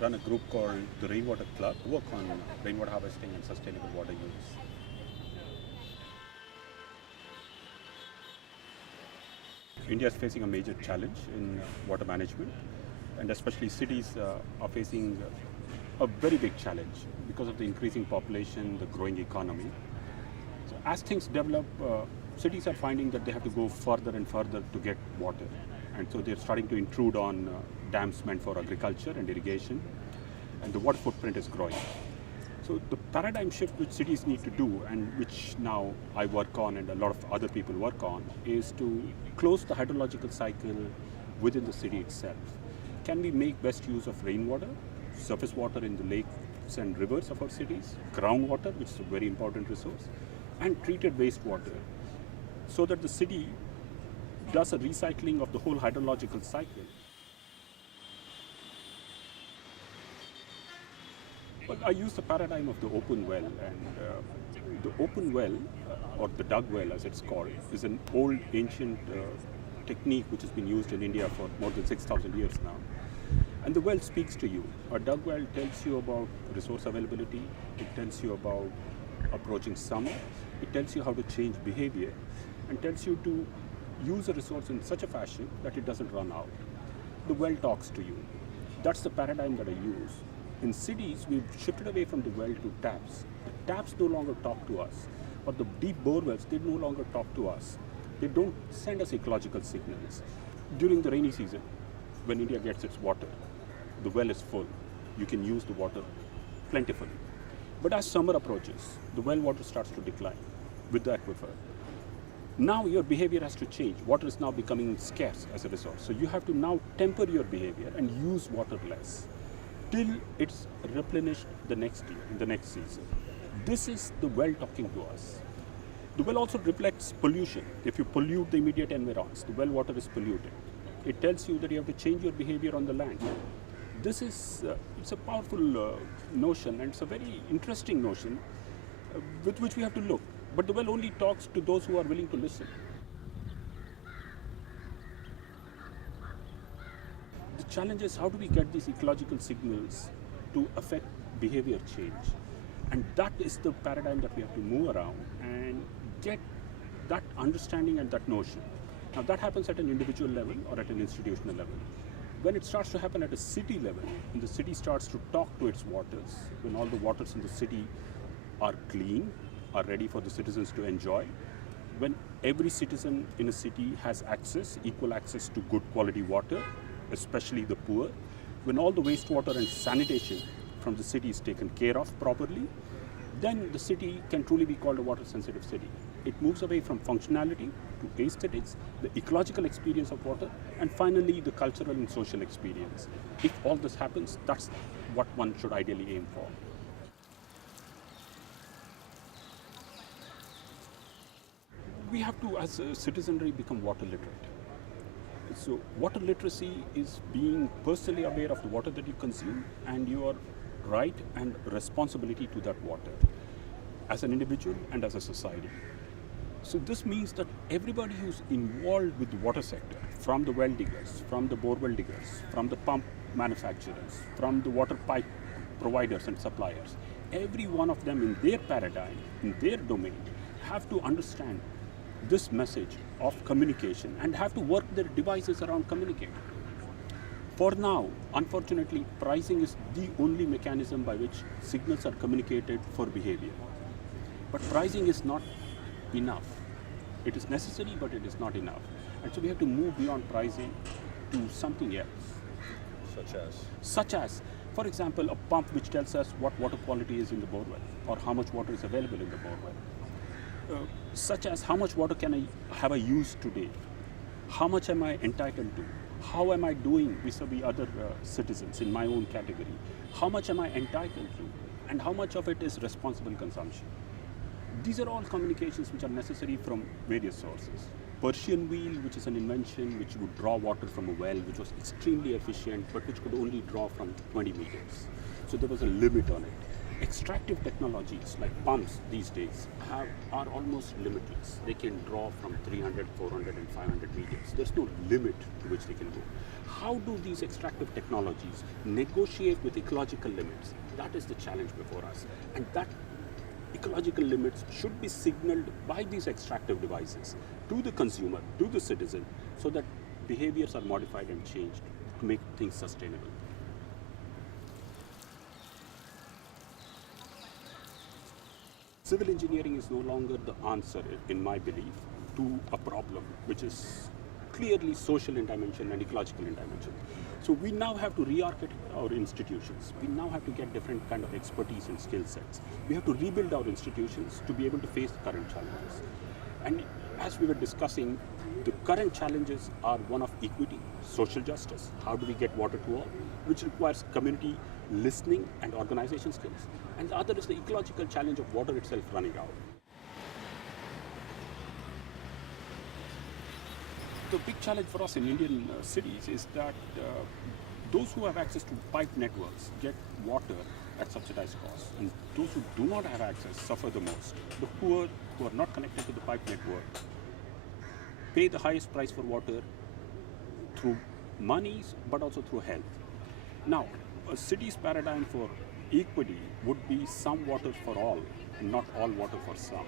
run a group called the Rainwater Club, work on rainwater harvesting and sustainable water use. India is facing a major challenge in water management, and especially cities are facing a very big challenge because of the increasing population, the growing economy. So as things develop, cities are finding that they have to go further and further to get water, and so they're starting to intrude on dams meant for agriculture and irrigation, and the water footprint is growing. So the paradigm shift which cities need to do, and which now I work on and a lot of other people work on, is to close the hydrological cycle within the city itself. Can we make best use of rainwater, surface water in the lakes and rivers of our cities, groundwater, which is a very important resource, and treated wastewater, so that the city does a recycling of the whole hydrological cycle. Well, I use the paradigm of the open well, and the open well, or the dug well as it's called, is an old ancient technique which has been used in India for more than 6,000 years now. And the well speaks to you. A dug well tells you about resource availability, it tells you about approaching summer, it tells you how to change behavior, and tells you to use a resource in such a fashion that it doesn't run out. The well talks to you. That's the paradigm that I use. In cities, we've shifted away from the well to taps. The taps no longer talk to us, or the deep bore wells, they no longer talk to us. They don't send us ecological signals. During the rainy season, when India gets its water, the well is full. You can use the water plentifully. But as summer approaches, the well water starts to decline with the aquifer. Now your behavior has to change. Water is now becoming scarce as a resource. So you have to now temper your behavior and use water less till it's replenished the next year, in the next season. This is the well talking to us. The well also reflects pollution. If you pollute the immediate environs, the well water is polluted. It tells you that you have to change your behavior on the land. This is, it's a powerful notion, and it's a very interesting notion with which we have to look. But the well only talks to those who are willing to listen. The challenge is, how do we get these ecological signals to affect behavior change? And that is the paradigm that we have to move around and get that understanding and that notion. Now that happens at an individual level or at an institutional level. When it starts to happen at a city level, and the city starts to talk to its waters, when all the waters in the city are clean, are ready for the citizens to enjoy, when every citizen in a city has access, equal access to good quality water, especially the poor, when all the wastewater and sanitation from the city is taken care of properly, then the city can truly be called a water sensitive city. It moves away from functionality to aesthetics, the ecological experience of water, and finally the cultural and social experience. If all this happens, that's what one should ideally aim for. We have to, as a citizenry, become water literate. So water literacy is being personally aware of the water that you consume and your right and responsibility to that water as an individual and as a society. So this means that everybody who's involved with the water sector, from the well diggers, from the borewell diggers, from the pump manufacturers, from the water pipe providers and suppliers, every one of them in their paradigm, in their domain, have to understand this message of communication and have to work their devices around communicating. For now, unfortunately, pricing is the only mechanism by which signals are communicated for behavior. But pricing is not enough. It is necessary, but it is not enough. And so we have to move beyond pricing to something else. Such as, for example, a pump which tells us what water quality is in the borewell or how much water is available in the borewell. Such as, how much water have I used today? How much am I entitled to? How am I doing vis-a-vis other citizens in my own category? How much am I entitled to? And how much of it is responsible consumption? These are all communications which are necessary from various sources. Persian wheel, which is an invention which would draw water from a well, which was extremely efficient, but which could only draw from 20 meters. So there was a limit on it. Extractive technologies like pumps these days are almost limitless. They can draw from 300, 400 and 500 meters. There's no limit to which they can go. How do these extractive technologies negotiate with ecological limits? That is the challenge before us. And that ecological limits should be signaled by these extractive devices to the consumer, to the citizen, so that behaviors are modified and changed to make things sustainable. Civil engineering is no longer the answer, in my belief, to a problem which is clearly social in dimension and ecological in dimension. So we now have to re-architect our institutions. We now have to get different kind of expertise and skill sets. We have to rebuild our institutions to be able to face the current challenges. And as we were discussing, the current challenges are one of equity, social justice. How do we get water to all? Which requires community listening and organization skills. And the other is the ecological challenge of water itself running out. The big challenge for us in Indian cities is that those who have access to pipe networks get water at subsidized costs, and those who do not have access suffer the most. The poor who are not connected to the pipe network pay the highest price for water through monies but also through health. Now, a city's paradigm for equity would be some water for all, and not all water for some.